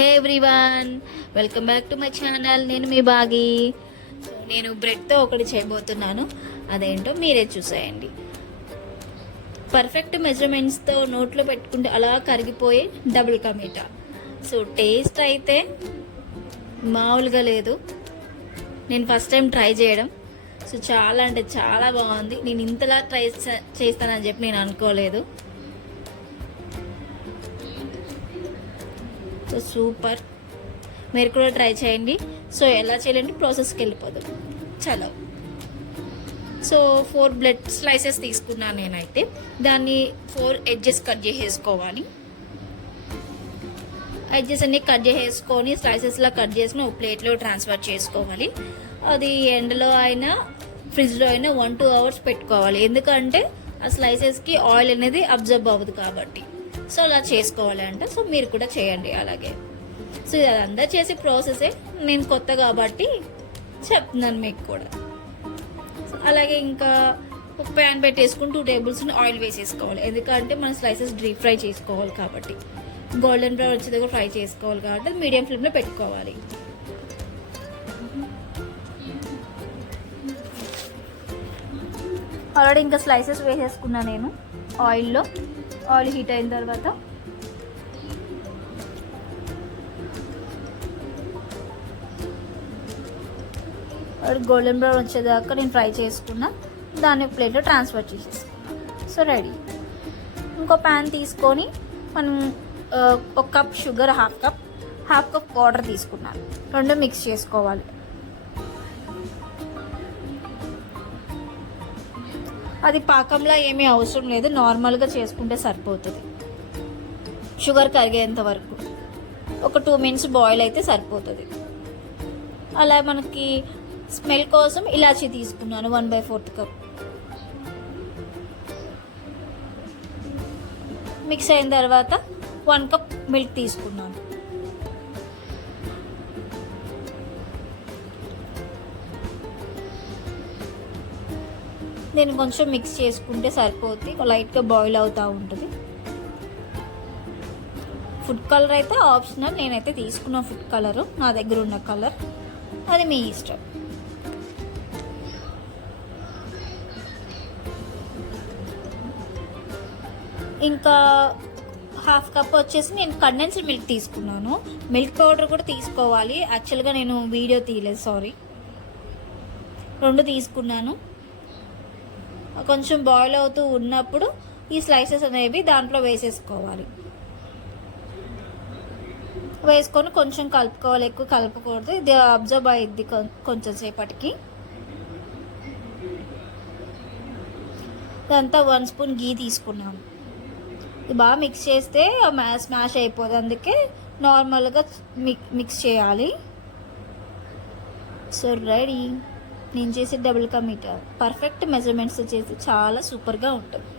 Hey everyone welcome back to my channel. నేను మీ బాగి. నేను బ్రెడ్తో ఒకటి చేయబోతున్నాను. అదేంటో మీరే చూసేయండి. పర్ఫెక్ట్ మెజర్మెంట్స్తో నోట్లో పెట్టుకుంటే అలా కరిగిపోయే డబుల్ కమీటా. సో టేస్ట్ అయితే మామూలుగా లేదు. నేను ఫస్ట్ టైం ట్రై చేయడం. సో చాలా అంటే చాలా బాగుంది. నేను ఇంతలా ట్రై చేస్తానని చెప్పి నేను అనుకోలేదు. So super. మీరు కూడా ట్రై చేయండి. సో ఎలా చేయాలంటే ప్రాసెస్కి వెళ్ళిపోదాం. చలో. సో ఫోర్ బ్లడ్ స్లైసెస్ తీసుకున్నాను నేనైతే. దాన్ని ఫోర్ ఎడ్జెస్ కట్ చేసేసుకోవాలి. ఎడ్జెస్ అన్ని కట్ చేసేసుకొని స్లైసెస్లా కట్ చేసిన ఒక ప్లేట్లో ట్రాన్స్ఫర్ చేసుకోవాలి. అది ఎండలో అయినా ఫ్రిడ్జ్లో అయినా వన్ టూ అవర్స్ పెట్టుకోవాలి. ఎందుకంటే ఆ స్లైసెస్కి ఆయిల్ అనేది అబ్జర్బ్ అవ్వదు కాబట్టి. సో అలా చేసుకోవాలి అంట. సో మీరు కూడా చేయండి అలాగే. సో ఇది అందరు చేసే ప్రాసెసే. నేను కొత్త కాబట్టి చెప్తున్నాను మీకు కూడా. అలాగే ఇంకా ఒక ప్యాన్ పెట్టేసుకుని టూ టేబుల్స్ ఆయిల్ వేసేసుకోవాలి. ఎందుకంటే మనం స్లైసెస్ డీప్ ఫ్రై చేసుకోవాలి కాబట్టి. గోల్డెన్ బ్రౌన్ వచ్చే దగ్గర ఫ్రై చేసుకోవాలి కాబట్టి మీడియం ఫ్లేమ్లో పెట్టుకోవాలి. ఆల్రెడీ ఇంకా స్లైసెస్ వేసేసుకున్నా నేను ఆయిల్లో ఆయిల్ హీట్ అయిన తర్వాత గోల్డెన్ బ్రౌన్ వచ్చేదాకా నేను ఫ్రై చేసుకున్నా దాన్ని ప్లేట్లో ట్రాన్స్ఫర్ చేసేసుకున్నాను సో రెడీ. ఇంకో ప్యాన్ తీసుకొని మనం ఒక cup sugar half cup half cup water తీసుకున్నాను రెండు మిక్స్ చేసుకోవాలి. అది పాకంలా ఏమీ అవసరం లేదు నార్మల్గా చేసుకుంటే సరిపోతుంది. షుగర్ కరిగేంత వరకు. ఒక టూ మినిట్స్ బాయిల్ అయితే సరిపోతుంది. అలా మనకి స్మెల్ కోసం ఇలాచీ తీసుకున్నాను one by fourth cup. Mix అయిన తర్వాత వన్ కప్ మిల్క్ తీసుకున్నాను. దీన్ని కొంచెం మిక్స్ చేసుకుంటే సరిపోతుంది లైట్గా బాయిల్ అవుతూ ఉంటుంది. ఫుడ్ కలర్ అయితే ఆప్షనల్ నేనైతే తీసుకున్న ఫుడ్ కలరు నా దగ్గర ఉన్న కలర్ అది మీ ఇష్టం. ఇంకా హాఫ్ కప్ వచ్చేసి నేను కండెన్స్డ్ మిల్క్ తీసుకున్నాను. మిల్క్ పౌడర్ కూడా తీసుకోవాలి. యాక్చువల్గా నేను వీడియో తీయలేదు సారీ రెండు తీసుకున్నాను. కొంచెం బాయిల్ అవుతూ ఉన్నప్పుడు ఈ స్లైసెస్ అనేవి దాంట్లో వేసేసుకోవాలి. వేసుకొని కొంచెం కలుపుకోవాలి. ఎక్కువ కలపకూడదు. ఇది అబ్జర్వ్ అయ్యిద్ది కొంచెం సేపటికి. ఇదంతా వన్ స్పూన్ గీ తీసుకున్నాము ఇది బాగా మిక్స్ చేస్తే స్మాష్ అయిపోదు. అందుకే నార్మల్గా మిక్స్ చేయాలి. సో రెడీ నేను చేసే డబుల్ కా మీటర్ పర్ఫెక్ట్ మెజర్మెంట్స్ చేసి చాలా సూపర్గా ఉంటుంది.